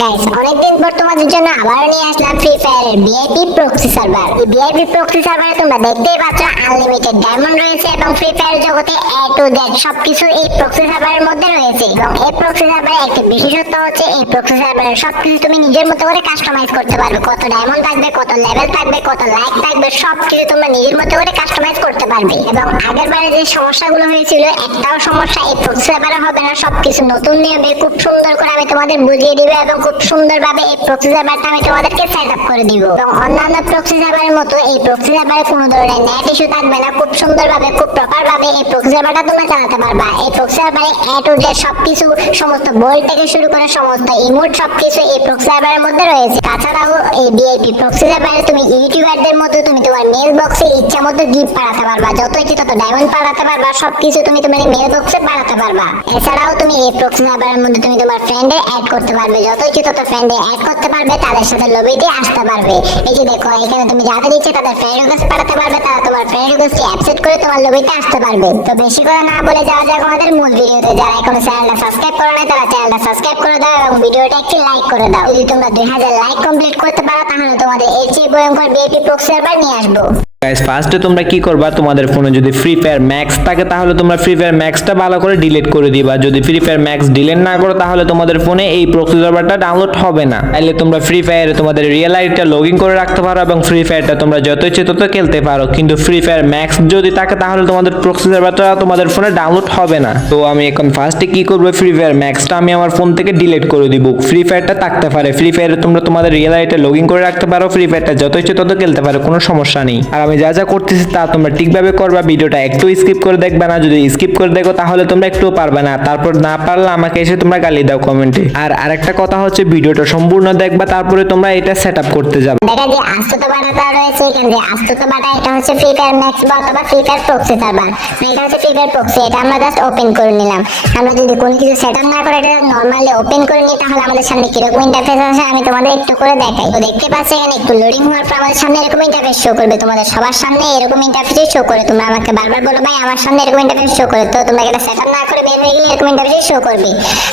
Guys অনেকদিন পর তোমাদের জন্য আবার নিয়ে আসলাম ফ্রি ফায়ারের ভিআইপি প্রক্সি সার্ভার। এই ভিআইপি প্রক্সি সার্ভারে তোমরা দেখতেই পাচ্ছ আনলিমিটেড ডায়মন্ড রয়েছে এবং ফ্রি ফায়ার জগতে এ টু জেড সবকিছু এই প্রক্সি সার্ভারের মধ্যে রয়েছে। এবং এই প্রক্সি সার্ভারে একটা বিশেষত্ব হচ্ছে এই প্রক্সি সার্ভারের সবকিছু তুমি নিজের মতো করে কাস্টমাইজ করতে পারবে। কত ডায়মন্ড থাকবে, কত লেভেল থাকবে, কত লাইক থাকবে, সবকিছু তোমরা নিজের মতো করে কাস্টমাইজ করতে পারবে। এবং আগেরবারে যে সমস্যাগুলো হয়েছিল একটাও সমস্যা এই প্রক্সি সার্ভারে হবে না। সবকিছু নতুন নিয়মে খুব সুন্দর করে আমি তোমাদের বুঝিয়ে দিব এবং খুব সুন্দরভাবে এই প্রক্সি সার্ভারটা আমি তোমাদেরকে সেটআপ করে দিব। এবং অন্যান্য প্রক্সি সার্ভারের মতো এই প্রক্সি সার্ভারে কোনো ধরনের নেট ইস্যু থাকবে না। খুব সুন্দরভাবে খুব প্রপার ভাবে এই প্রক্সি সার্ভারটা তোমরা চালাতে পারবা। এই প্রক্সি সার্ভারে এ টু জেড সবকিছু, সমস্ত বোল্ট থেকে শুরু করে সমস্ত ইমোট সবকিছু এই প্রক্সি সার্ভারের মধ্যে রয়েছে। তাছাড়াও এই ভিআইপি প্রক্সি সার্ভারে তুমি ইউটিউবারদের মতো তুমি তোমার মেল বক্সে ইচ্ছা মতো গিফট পাঠাতে পারবা, যত ইচ্ছে তত ডায়মন্ড পাঠাতে পারবা, সবকিছু তুমি তোমার মেল বক্সে পাঠাতে পারবা। এছাড়াও তুমি এই প্রক্সি সার্ভারের মধ্যে তুমি তোমার ফ্রেন্ডে অ্যাড করতে পারবে, যত ইচ্ছে তত ফ্রেন্ডে অ্যাড করতে পারবে, তাদের সাথে লবিতে আসতে পারবে। এই যে দেখো এখানে তুমি যাদের ইচ্ছে তাদের ফ্রেন্ড রিকোয়েস্ট পাঠাতে পারবে, তারা তোমার ফ্রেন্ড রিকোয়েস্টে অ্যাকসেপ্ট করে তোমার লবিতে আসতে পারবে। তো বেশি করে না বলে যাওয়া যাক আমাদের মূল ভিডিওতে। যারা এখনো চ্যানেলটা সাবস্ক্রাইব করো নাই তারা চ্যানেলটা সাবস্ক্রাইব করে দাও এবং ভিডিওটা একটি লাইক করে দাও। যদি তোমরা 2000 লাইক কমপ্লিট করতে পারো তাহলে তোমাদের এর চেয়ে ভয়ঙ্কর ভিআইপি প্রক্সি সার্ভার নিয়ে আসবো। গাইস ফার্স্টে তোমরা কি করবা, তোমাদের ফোনে যদি ফ্রি ফায়ার ম্যাক্স থাকে তাহলে তোমরা ফ্রি ফায়ার ম্যাক্সটা ভালো করে ডিলিট করে দিবা। যদি ফ্রি ফায়ার ম্যাক্স ডিলিট না করো তাহলে তোমাদের ফোনে এই প্রক্সি সার্ভারটা ডাউনলোড হবে না। তাহলে তোমরা ফ্রি ফায়ারে তোমাদের রিয়েল আইডিটা লগইন করে রাখতে পারো এবং ফ্রি ফায়ারটা তোমরা যত ইচ্ছে তত খেলতে পারো। কিন্তু ফ্রি ফায়ার ম্যাক্স যদি থাকে তাহলে তোমাদের প্রক্সি সার্ভারটা তোমাদের ফোনে ডাউনলোড হবে না। তো আমি এখন ফার্স্টে কি করব, ফ্রি ফায়ার ম্যাক্সটা আমি আমার ফোন থেকে ডিলিট করে দিব। ফ্রি ফায়ারটা থাকতে পারে, ফ্রি ফায়ারে তোমরা তোমাদের রিয়েল আইডিটা লগইন করে রাখতে পারো, ফ্রি ফায়ারটা যত ইচ্ছে তত খেলতে পারো, কোনো সমস্যা নেই। আর আমি যা যা করতেছি তা তোমরা ঠিকভাবে করবা, ভিডিওটা একটু স্কিপ করে দেখবে না। যদি স্কিপ করে দেখো তাহলে তোমরা একটুও পারবে না, তারপর না পারলে আমাকে এসে তোমরা গালি দাও কমেন্টে। আর আরেকটা কথা হচ্ছে ভিডিওটা সম্পূর্ণ দেখবা, তারপরে তোমরা এটা সেটআপ করতে যাবে। দেখা যে আস্তত বাটাটা রয়েছে এখানে, যে আস্তত বাটা এটা হচ্ছে ফ্রি ফায়ার ম্যাক্স বা অথবা ফ্রি ফায়ার প্রক্সি সার্ভার। এটা হচ্ছে ফ্রি ফায়ার প্রক্সি, এটা আমরা জাস্ট ওপেন করে নিলাম। আমরা যদি কোনো কিছু সেটআপ না করে এটা নরমালি ওপেন করে নিই তাহলে আমাদের সামনে কিরকম ইন্টারফেস আসে আমি তোমাদের একটু করে দেখাই। তো দেখতে পাচ্ছ এখানে একটু লোডিং হওয়ার পর আমাদের সামনে এরকম ইন্টারফেস শো করবে। তোমাদের সবার সামনে এরকম ইন্টারফেস শো করে। তোমরা আমাকে বারবার বলো ভাই আমার সামনে এরকম ইন্টারফেস শো করে, তো তোমরা এটা সেটআপ না করে বের হয়ে গেলে এরকম ইন্টারফেস শো করবে।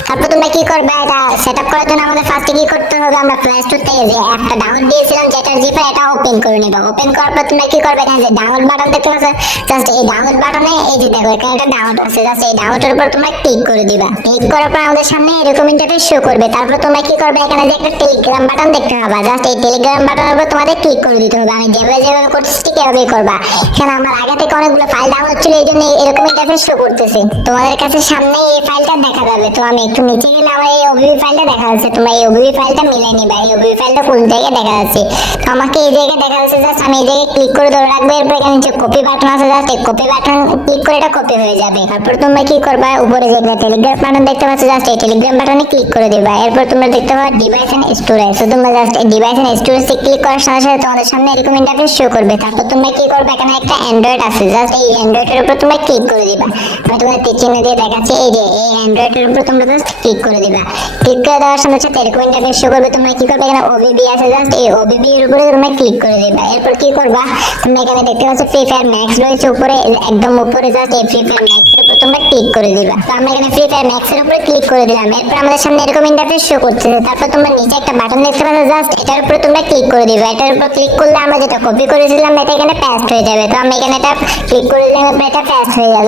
তারপর তোমরা কি করবে, এটা সেটআপ করার জন্য আমাদের ফার্স্টে কি করতে হবে, আমরা প্লে স্টোর থেকে যে অ্যাপটা ডাউনলোড দিয়েছিলাম যেটার জিপে এটা ওপেন করে নেবা। ওপেন করার পর তোমরা কি করবে, এখানে যে ডাউনলোড বাটন দেখতে পাচ্ছ, জাস্ট এই ডাউনলোড বাটনে এই যে দেখো এখানে একটা ডাউনলোড আছে, জাস্ট এই ডাউনলোডের উপর তোমরা ক্লিক করে দিবা। ক্লিক করার পর আমাদের সামনে এরকম ইন্টারফেস শো করবে। তারপর তোমরা কি করবে, এখানে যে একটা টেলিগ্রাম বাটন দেখতে পাবা, জাস্ট এই টেলিগ্রাম বাটনের উপর তোমাদের ক্লিক করে দিতে হবে। আমি যেভাবে করতেছি ঠিক এভাবেই করবা। এখানে আমার আগে থেকে অনেকগুলো ফাইল ডাউনলোড ছিল, এই জন্য এরকম ইন্টারফেস শো করতেছে। তোমাদের কাছে সামনে এই ফাইলটা দেখা যাবে। তো আমি একটু নিচে গেলে আমার এই ওবিবি ফাইলটা দেখা যাচ্ছে। তোমরা এই ওবিবি ফাইলটা মিলাই নিবা। এই ওবিবি ফাইলটা কোন জায়গায় দেখা যাচ্ছে, তো আমাকে এই জায়গায় দেখা যাচ্ছে। জাস্ট আমি এই জায়গায় ক্লিক করে ধরে রাখবো। এরপর এখানে নিচে কপি বাটন আছে, জাস্ট এই কপি বাটন ক্লিক করে এটা কপি হয়ে যাবে। তারপর তোমরা কি করবা, উপরে যে টেলিগ্রাম বাটন দেখতে পাচ্ছ, জাস্ট এই টেলিগ্রাম বাটনে ক্লিক করে দিবা। এরপর তোমরা দেখতে পাবে ডিভাইস এন্ড স্টোরেজ। তো তোমরা জাস্ট এই ডিভাইস এন্ড স্টোরেজে ক্লিক করার সাথে সাথে তোমাদের সামনে এরকম ইন্টারফেস শো করবে। তারপর তোমরা কি করবে, এখানে একটা অ্যান্ড্রয়েড আছে, জাস্ট এই অ্যান্ড্রয়েডের উপর তোমরা ক্লিক করে দিবা। আমি তোমাদের তীর চিহ্ন দিয়ে দেখাচ্ছি, এই যে এই অ্যান্ড্রয়েডের উপর তোমরা জাস্ট ক্লিক করে দিবা। ক্লিক করে দেওয়ার সাথে সাথে এরকম ইন্টারফেস শো করবে। তোমরা কি করবে, এখানে ওবিবি আছে, জাস্ট এই ওবিবি এর উপরে তোমরা ক্লিক করে দিবা। এরপর কি করবা, তোমরা এখানে দেখতে পাচ্ছ ফ্রি ফায়ার ম্যাক্স রয়েছে উপরে, একদম উপরে, জাস্ট এই ফ্রি ফায়ার ম্যাক্স এর উপর তোমরা ক্লিক করে দিবা। তো আমরা এখানে ফ্রি ফায়ার ম্যাক্স এর উপরে ক্লিক করে দিলাম। এরপর আমাদের সামনে এরকম ইন্টারফেস শো করছে। তারপর তোমরা নিচে একটা বাটন দেখতে পাচ্ছ, জাস্ট এটার উপরে তোমরা ক্লিক করে দিবা। এটার উপর ক্লিক করলে আমরা যেটা কপি করেছিলাম এটা এখানে পেস্ট হয়ে যাবে। তো আমি এখানে এটা ক্লিক করে দিলাম, এটা পেস্ট হয়ে গেল।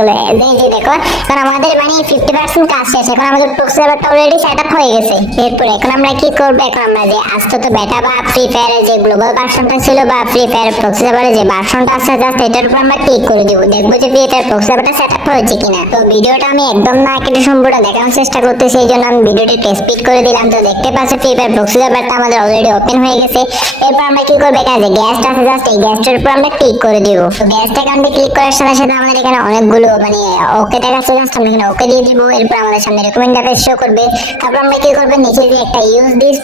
এই যে দেখো কারণ আমাদের মানে 50% কাজ শেষ। এখন আমাদের প্রক্সি সার্ভারটা অলরেডি সেটআপ হয়ে গেছে। এরপর এখন আমরা কি করব, এখন আমরা যে আস্ত বেটা বা ফ্রি ফায়ারের যে গ্লোবাল ভার্সনটা ছিল বা ফ্রি ফায়ার প্রক্সি সার্ভারের যে ভার্সনটা আছে, জাস্ট এটার উপর আমরা ক্লিক করে দিব। দেখবো যে ফ্রি ফায়ার প্রক্সি সার্ভারটা সেটআপ হয়েছে কিনা। তো ভিডিওটা আমি একদম না কেটে সম্পূর্ণ দেখানোর চেষ্টা করতেছি, এই জন্য আমি ভিডিওটা স্পিড করে দিলাম। তো দেখতে পাচ্ছ ফ্রি ফায়ার প্রক্সি সার্ভারটা আমাদের অলরেডি ওপেন হয়ে গেছে। এরপর আমরা কি করব, এখানে যে গ্যাসটা আছে, জাস্ট এই গ্যাসটার উপর আমরা ক্লিক করে দিব। তো গ্যাসটা এখানে ক্লিক করার সাথে সাথে আমাদের এখানে অনেকগুলো মানে ওকে দেখাচ্ছে, জাস্ট আমরা এখানে ওকে দিয়ে দিব। এরপর আমাদের সামনে এরকম ইন্টারফেস শো করবে। তারপর আমরা কি করব, নিচে যে একটা ইউজ দিস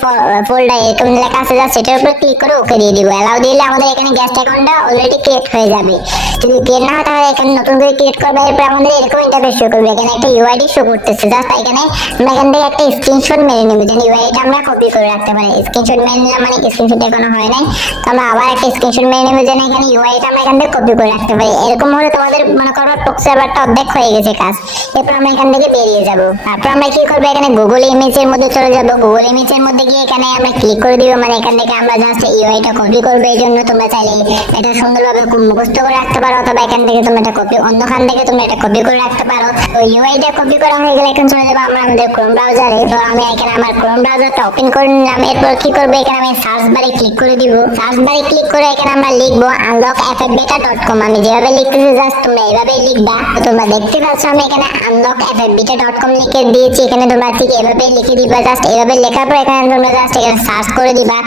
ফোল্ডার এরকম লেখা আছে, জাস্ট এটার উপর ক্লিক করে ওকে দিয়ে দিব। অ্যালাউ দিলে আমাদের এখানে গ্যাস অ্যাকাউন্টটা অলরেডি ক্রিয়েট হয়ে যাবে। যদি ক্রিয়েট না হয় তাহলে এখানে নতুন করে ক্রিয়েট করবে। এরপর আমাদের এরকম ইন্টারফেস শো করবে। এখানে একটা ইউআইডি শো করতেছে, জাস্ট এখানে আমরা এখান থেকে একটা স্ক্রিনশট মেরে নেব, যেন ইউআইডিটা আমরা কপি করে রাখতে পারি। স্ক্রিনশট মেরে নিলাম, মানে স্ক্রিনশট এখনো হয় নাই, তো আমরা আবার একটা স্ক্রিনশট মেরে নেব। যেন এখানে ইউআইটা আমরা এখান থেকে কপি করে রাখতে পারি। এরকম হলে তোমাদের মনে করো প্রক্সি সার্ভারটা অর্ধেক হয়ে গেছে কাজ। এরপর আমরা এখান থেকে বেরিয়ে যাব। তারপর আমরা কি করবো, এখানে গুগল ইমেজের মধ্যে চলে যাব। গুগল ইমেজের মধ্যে গিয়ে এখানে আমরা ক্লিক করে দিব, মানে এখান থেকে আমরা জাস্ট ইউআইটা কপি করবো। এই জন্য তোমরা চাইলে এটা সুন্দরভাবে মুখস্থ করে রাখতে পারো, অথবা এখান থেকে তোমরা এটা কপি অন্যখান থেকে তোমরা এটা কপি করে রাখতে পারো। তো ইউআইটা কপি করা হয়ে গেলে এখন চলে যাবো আমরা আমাদের ক্রোম ব্রাউজারে। তো আমি এখানে আমার ক্রোম ব্রাউজারটা ওপেন করে নিলাম। এরপর কি করবো, এখানে আমি সার্চ বারে ক্লিক করে দিব। সার্চ বারে ক্লিক করে এখানে আমরা লিখবো unlockffbeta.com। আমি যেভাবে লিখতেছি জাস্ট তোমরা এইভাবেই লিখবা। তো তোমরা দেখতে পাচ্ছ আমি এখানে unlockffbeta.com লিখে দিয়েছি। এখানে তোমরা ঠিক এভাবেই লিখে দিবা, জাস্ট এভাবে লেখার পর এখানে তোমরা জাস্ট এখানে সার্চ করে দিবা।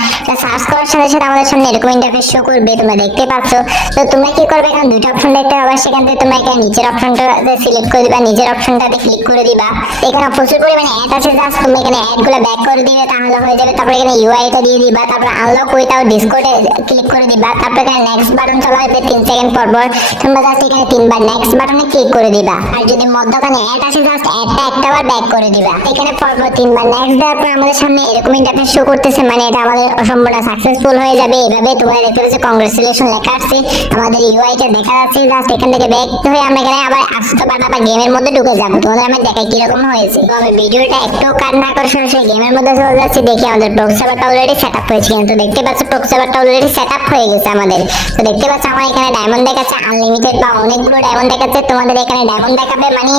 সার্চ করার সাথে সাথে আমাদের সামনে এরকম ইন্টারফেস শো করবে, তোমরা দেখতে পাচ্ছ। তো তোমরা কি করবে, এখানে দুটো অপশন দেখতে পাবে, সেখান থেকে তোমরা এখানে নিচের অপশনটাতে সিলেক্ট করে দিবা, নিচের অপশনটাতে ক্লিক করে দিবা। এখানে প্রচুর পরিমাণে অ্যাড আছে, জাস্ট তুমি এখানে অ্যাডগুলো ব্যাক করে দিবে, তাহলে হয়ে যাবে। তারপর এখানে ইউআইটা দিয়ে দিবা, তারপর আনলক উইথআউট ডিসকর্ডে ক্লিক করে দিবা। তারপর এখানে নেক্সট বাটন চলে আসবে 3 সেকেন্ড পর পর, তোমরা জাস্ট এখানে 3বার নেক্সট বাটনে ক্লিক করে দিবা। আর যদি মধ্যখানে অ্যাড আসে জাস্ট অ্যাডটা একটাবার ব্যাক করে দিবা। এখানে পরপর 3বার নেক্সট দেওয়ার পর আমাদের সামনে এরকম ইন্টারফেস শো করতেছে, মানে এটা আমাদের সম্পূর্ণ সাকসেসফুল হয়ে যাবে। এইভাবে তোমরা দেখতে পাচ্ছ কংগ্রেচুলেশন লেখা আসছে, আমাদের ইউআইটা দেখা যাচ্ছে। জাস্ট এখান থেকে ব্যাক হয়ে আমরা এখানে আবার আসতে পারবো বা গেমের মধ্যে ঢুকে যাবো। তোমাদের আমি দেখাই কিরকম হয়েছে। তো আমি ভিডিওটা একটু কাট না করে সরাসরি গেমের মধ্যে চলে যাচ্ছি। দেখি আমাদের প্রক্সি সার্ভারটা অলরেডি সেটআপ হয়েছে, কিন্তু দেখতে পাচ্ছ প্রক্সি সার্ভারটা অলরেডি সেটআপ হয়ে গেছে আমাদের। তো দেখতে পাচ্ছ আমার এখানে ডায়মন্ড দেখাচ্ছে আনলিমিটেড বা অনেকগুলো ডায়মন্ড দেখাচ্ছে। তোমাদের এখানে ডায়মন্ড দেখাবে, মানে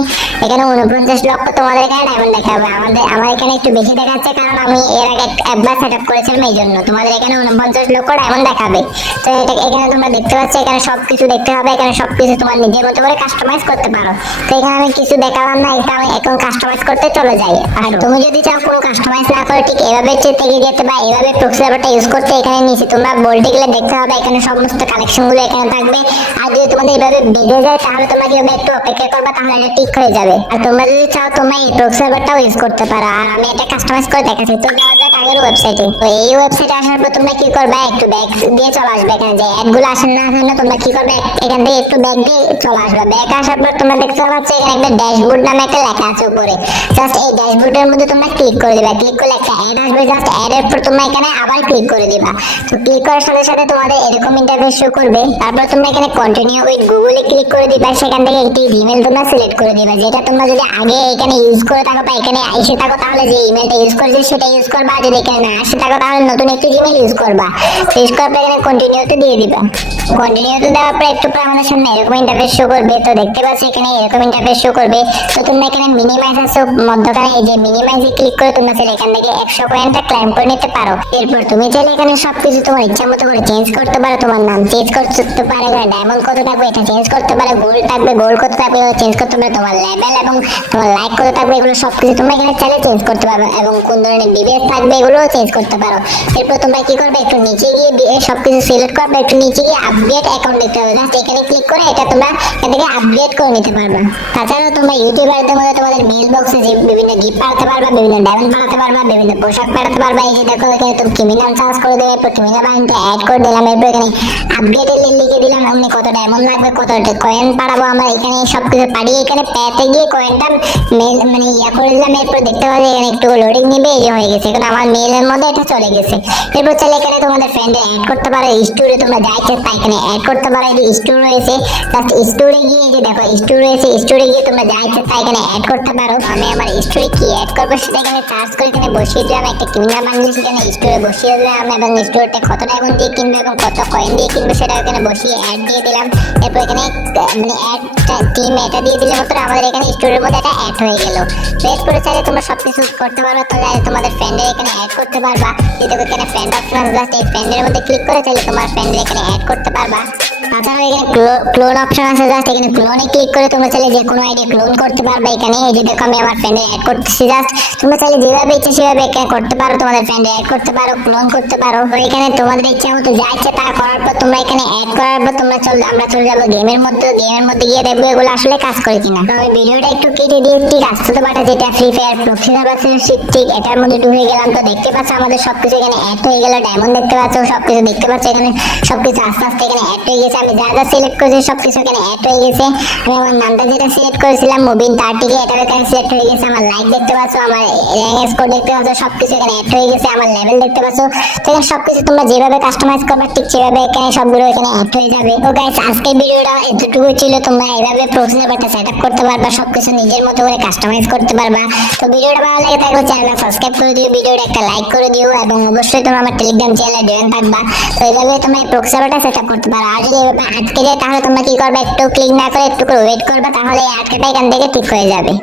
এখানে 49 লক্ষ তোমাদের এখানে ডায়মন্ড দেখাবে। আমার এখানে একটু বেশি দেখাচ্ছে, কারণ আমি এর আগে একবার সেটআপ করেছিলাম, এই জন্য তোমাদের এখানে 49 লক্ষ ডায়মন্ড দেখাবে। তো এটা এখানে তোমরা দেখতে পাচ্ছ, এখানে সবকিছু দেখতে হবে। এখানে সবকিছু তোমার নিজের মতো করে কাস্টমাইজ করতে পারো। তো এখানে আমি কিছু দেখালাম না, এটা আমি এখন কাস্টমাইজ করতে চলে যাই। আর তুমি যদি চাও কোনো কাস্টমাইজ না করে ঠিক এভাবে থেকে যেতে বা এভাবে প্রক্সি সার্ভারটা ইউজ করতে, এখানে নিচে তোমরা বোল্টে গেলে দেখতে হবে এখানে সমস্ত কালেকশনগুলো এখানে থাকবে। আর যদি তোমাদের এইভাবে বেড়ে যায় তাহলে তোমরা কিভাবে একটু অপেক্ষা করবে, তাহলে এটা ঠিক হয়ে যাবে। আর তোমরা যদি চাও তোমরা এই প্রক্সি সার্ভারটাও ইউজ করতে পারো। আর আমি এটা কাস্টমাইজ করে দেখাচ্ছি। তো যাওয়া যাক আগের ওয়েবসাইটে। তো এই ওয়েবসাইটে আসার পর তোমরা কি করবে, একটু ব্যাক দিয়ে চলে আসবে। এখানে যে অ্যাডগুলো আসেন না আসেন না, তোমরা কি করবে, এখান থেকে একটু ব্যাক দিয়ে চলে আসবে। ব্যাক আসার পর তোমরা দেখতে পাচ্ছ এখানে একটা ড্যাশবোর্ড নামে একটা লেখা আছে উপরে। জাস্ট এই ড্যাশবোর্ডের মধ্যে তোমরা ক্লিক করে দিবা। ক্লিক করলে একটা অ্যাড আসবে, জাস্ট অ্যাডের পর তোমরা এখানে আবার ক্লিক করে দিবা। তো ক্লিক করার সাথে সাথে তোমাদের এরকম ইন্টারফেস শো করবে। তারপর তোমরা এখানে কন্টিনিউ উইথ গুগলে ক্লিক করে দিবা। সেখান থেকে একটি ইমেল তোমরা সিলেক্ট করে দিবা, যেটা তোমরা যদি আগে এখানে ইউজ করে থাকো বা এখানে এসে থাকো তাহলে যে ইমেলটা ইউজ করেছে সেটা ইউজ করবা। আর যদি এখানে না আসে থাকো তাহলে নতুন একটি ইমেল ইউজ করবা। ইউজ করার পর এখানে কন্টিনিউতে দিয়ে দিবা। কন্টিনিউতে দেওয়ার পর একটু পর আমাদের সামনে এরকম ইন্টারফেস শো করবে। তো দেখতে পাচ্ছ এখানে এরকম ইন্টারফেস শো করবে। তো তোমরা এখানে মিনিমাইজ আছে মধ্যখানে, এই যে মিনিমাইজে ক্লিক করে তোমরা চাইলে এখান থেকে 100 পয়েন্টটা ক্লাইম করে নিতে পারো। এরপর তুমি চাইলে এখানে সবকিছু তোমার ইচ্ছা মতো করে চেঞ্জ করতে পারো। তোমার নাম চেঞ্জ করতে পারো, এখানে ডায়মন্ড কত থাকবে এটা চেঞ্জ করতে পারো, গোল্ড থাকবে গোল্ড কত থাকবে চেঞ্জ করতে পারো, তোমার লেভেল এবং তোমার লাইক কত থাকবে এগুলো সবকিছু তোমরা এখানে চাইলে চেঞ্জ করতে পারো, এবং কোন ধরনের বিবেস থাকবে এগুলোও চেঞ্জ করতে পারো। এরপর তোমরা কি করবে, একটু নিচে গিয়ে সবকিছু সিলেক্ট করবে, একটু নিচে গিয়ে আপডেট অ্যাকাউন্ট দিতে হবে। জাস্ট এখানে ক্লিক করে এটা তোমরা এখান থেকে আপডেট করে নিতে পারবে। তাছাড়াও তোমরা ইউটিউবারদের মধ্যে তোমাদের মেল বক্সে যে বিভিন্ন গিফট পাঠাতে পারবা, বিভিন্ন ডায়মন্ড পাঠাতে পারবা, বিভিন্ন পোশাক পাঠাতে পারবা। এই যে দেখো এখানে তুমি ক্রিমিনাল চার্জ করে দেবে, এরপর ক্রিমিনাল বাহিনীতে অ্যাড করে দিলাম। এরপর এখানে আপডেটের লিখে দিলাম অমনি কত ডায়মন্ড লাগবে, কত কয়েন পাঠাবো আমরা। এখানে সবকিছু পাঠিয়ে এখানে পেতে গিয়ে কয়েনটা মানে ইয়া করে দিলাম। এরপর দেখতে পাচ্ছি এখানে একটু লোডিং নেবে, এই যে হয়ে গেছে। এখন আমার মেলের মধ্যে এটা চলে গেছে। এরপর চাইলে এখানে তোমাদের ফ্রেন্ডে অ্যাড করতে পারো, স্টোরে তোমরা যা ইচ্ছা তাই এখানে অ্যাড করতে পারো। এই যে স্টোর রয়েছে, জাস্ট স্টোরে গিয়ে এই যে দেখো স্টোর রয়েছে, স্টোরে গিয়ে তোমরা যা ইচ্ছা তাই এখানে অ্যাড করতে পারো। আমি আমার স্টোরে কি অ্যাড করবো সেটা এখানে সার্চ করে এখানে বসিয়ে দিলাম। একটা ক্রিমিনাল বানিয়ে সেখানে স্টোরে বসিয়ে দিলাম, এবং স্টোরটা কত ডায়মন্ড দিয়ে কিনবে এবং কত কয়েন দিয়ে কিনবে সেটা এখানে বসিয়ে অ্যাড দিয়ে দিলাম। এরপর এখানে মানে অ্যাড টিম এটা দিয়ে দিলে মাত্র আমাদের এখানে স্টোরের মধ্যে এটা অ্যাড হয়ে গেল। এড করে চাইলে তোমরা সবকিছু করতে পারবা। তো তোমাদের ফ্রেন্ডের এখানে অ্যাড করতে পারবা। যেহেতু এখানে ফ্রেন্ড অপশন আছে, জাস্ট এই ফ্রেন্ডের মধ্যে ক্লিক করে চাইলে তোমার ফ্রেন্ডের এখানে অ্যাড করতে পারবা। তাছাড়া এখানে ক্লোন অপশন আছে, জাস্ট এখানে ক্লোনে ক্লিক করে তোমরা চাইলে যে কোনো আইডি ক্লোন করতে পারবে। এখানে এই যে দেখো আমি আমার ফ্রেন্ডে অ্যাড করতেছি, জাস্ট তোমরা চাইলে যেভাবে ইচ্ছা সেভাবে এখানে করতে পারো, তোমাদের ফ্রেন্ডে অ্যাড করতে পারো, ক্লোন করতে পারো। তো এখানে তোমাদের ইচ্ছা মতো যা ইচ্ছা তা করার পর তোমরা এখানে অ্যাড করার পর আমরা চলে যাবো গেমের মধ্যে। গেমের মধ্যে গিয়ে দেখবো এগুলো আসলে কাজ করে কিনা। তো আমি ভিডিওটা একটু কেটে দিয়ে ঠিক আসতে তো বাটা যেটা ফ্রি ফায়ার প্রক্সি সার্ভার ঠিক এটার মধ্যে ঢুকে গেলাম। তো দেখতে পাচ্ছ আমাদের সবকিছু এখানে অ্যাড হয়ে গেল, ডায়মন্ড দেখতে পাচ্ছ, সবকিছু দেখতে পাচ্ছ এখানে সবকিছু আস্তে আস্তে এখানে অ্যাড হয়ে গেছে। গেছে। আমি যা যা সিলেক্ট করেছি সবকিছু এখানে অ্যাড হয়ে গেছে। আমি আমার নামটা যেটা সিলেক্ট করেছিলাম মুবিন 30 এটাও এখানে সিলেক্ট হয়ে গেছে। আমার লাইক দেখতে পাচ্ছ, আমার র্যাঙ্ক স্কোর দেখতে পাচ্ছ, সবকিছু এখানে অ্যাড হয়ে গেছে। আমার লেভেল দেখতে পাচ্ছ। তো এখানে সবকিছু তোমরা যেভাবে কাস্টমাইজ করবে ঠিক সেভাবে এখানে সবগুলো এখানে অ্যাড হয়ে যাবে। তো গাইস আজকের ভিডিওটা এতটুকু ছিল। তোমরা এইভাবে প্রক্সি সার্ভারটা সেটআপ করতে পারবা, সবকিছু নিজের মতো করে কাস্টমাইজ করতে পারবা। তো ভিডিওটা ভালো লাগে থাকলে চ্যানেলটা সাবস্ক্রাইব করে দিও, ভিডিওটা একটা লাইক করে দিও এবং অবশ্যই তোমরা আমার টেলিগ্রাম চ্যানেলে জয়েন থাকবা। তো এইভাবে তোমরা এই প্রক্সি সার্ভারটা সেটআপ করতে পারো। আর যদি এভাবে আটকে যায় তাহলে তোমরা কি করবে, একটু ক্লিক না করে একটু করে ওয়েট করবে, তাহলে এই আটকাটা এখান থেকে ঠিক হয়ে যাবে।